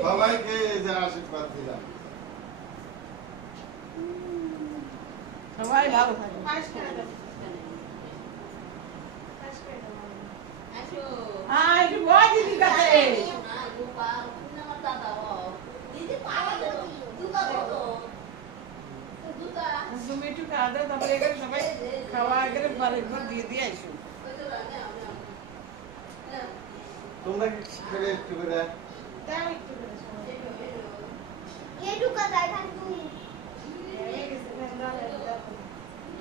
সবাইকে যে আশীর্বাদ দিলাম সবাই ভালো থাকে একটু বয় দিদি কাছে তুমি একটু খাওয়া দাও তারপরে এখানে সবাই খাওয়া গেলে বাড়ির ঘর দিয়ে দিয়ে আইসো তোমরা কি খেলে একটু করে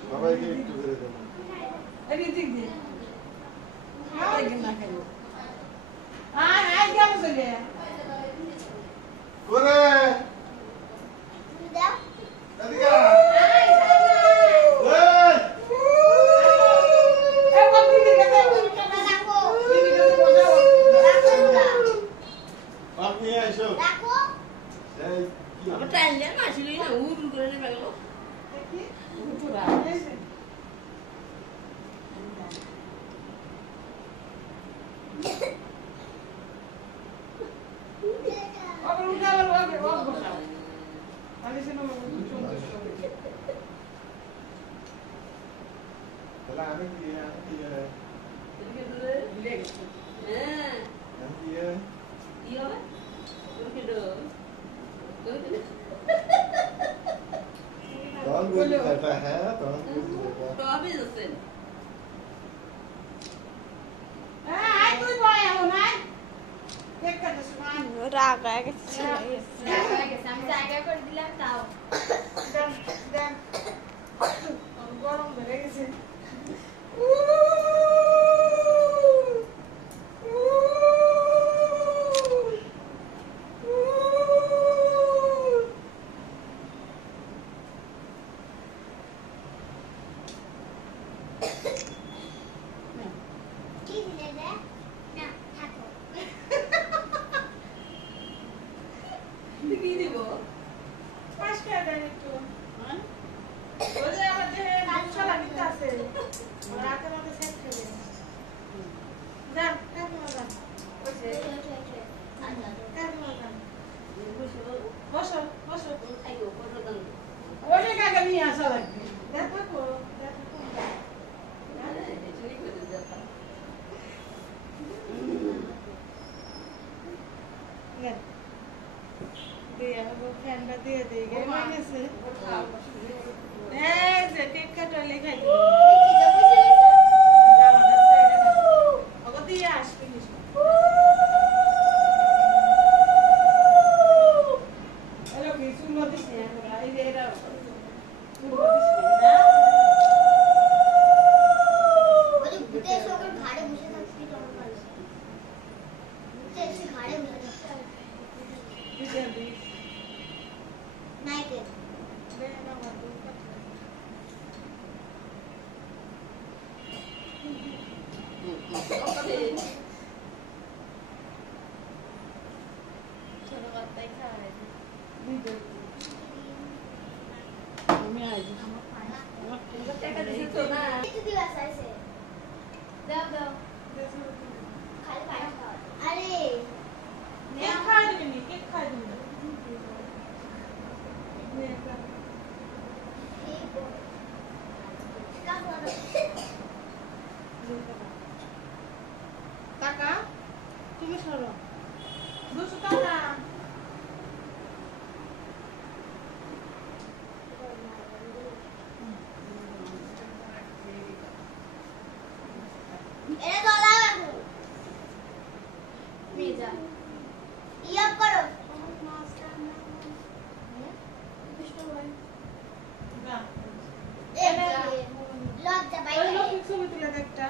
সবাইকে একটু করে দেবো এদিক দিয়ে না খেলো আয় কেমন চলে করে গরম ধরে গেছে Era do lado. ইয়া করো না লজ্জা পাই ওই লোক ছবি তুলে দে একটা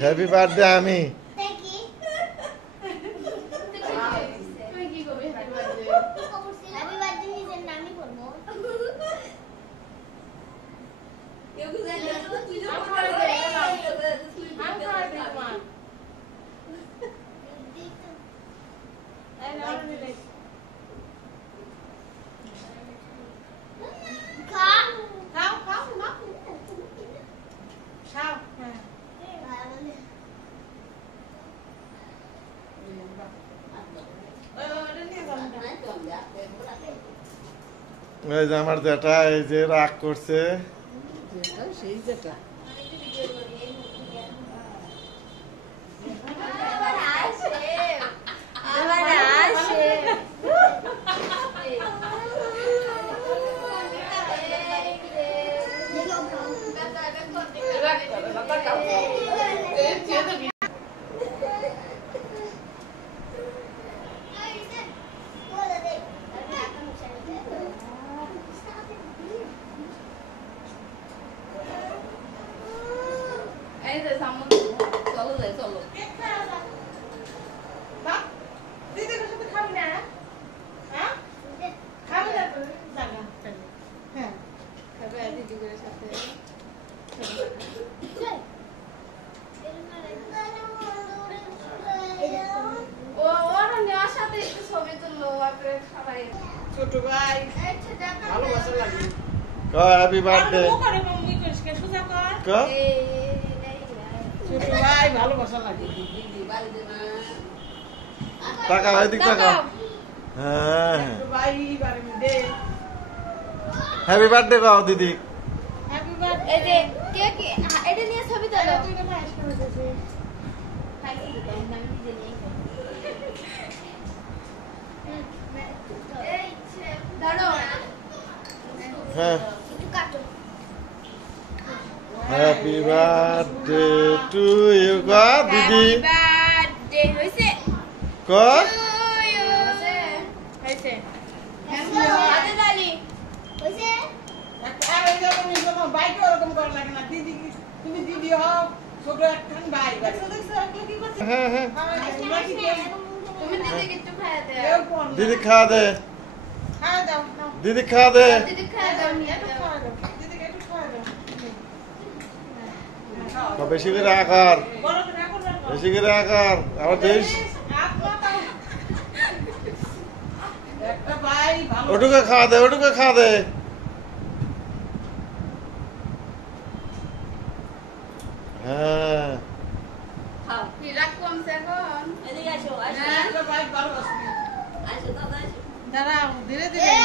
হ্যাপি বার্থডে আমি এই যে আমার যেটা এই যে রাগ করছে সেই যেটা ছোট ভাই ভালোবাসা লাগে হ্যাপি বার্থডে ছোট ভাই ভালোবাসা লাগে টাকা এদিক টাকা হ্যাঁ ভাই বারে দে হ্যাপি বার্থডে গাও দিদি হ্যাপি বার্থডে এই যে কে কে এটা নিয়ে ছবি তোলো তুই না ভাই করে দিছিস হ্যাঁ একটু কাটো। হ্যাপি বার্থডে টু ইউ গা দিদি Happy birthday হইছে? ক To you. হইছে? হাতে তালি। হইছে? আর এই যে তুমি যখন বাইকে ওরকম করা লাগে না দিদি তুমি দিদি হও ছোট একখান ভাই দেখছো এগুলো কি করছে হ্যাঁ হ্যাঁ তুমি দিদিকে একটু খাইয়ে দাও। কেউ কোন দিদি খাওয়া দে খাওয়া দাও নাও। দিদি খাওয়া দে দিদি খাইয়ে দাও, নিয়ে একটু দাও। খাওয়া দাও দিদিকে একটু খাওয়া দাও বেশি করে আকার বড় করে রাখো রাখো বেশি করে আকার আবার দেশ একটা ভাই ভালো ওটুকে খাওয়া দে ওটুকে খাওয়া দে হ্যাঁ খাও। কি রাগ কমছে এখন? এদিকে আসো, আসো। একটা ভাই ভালো আসবে আসো, দাদা আসো। দাঁড়াও ধীরে ধীরে এ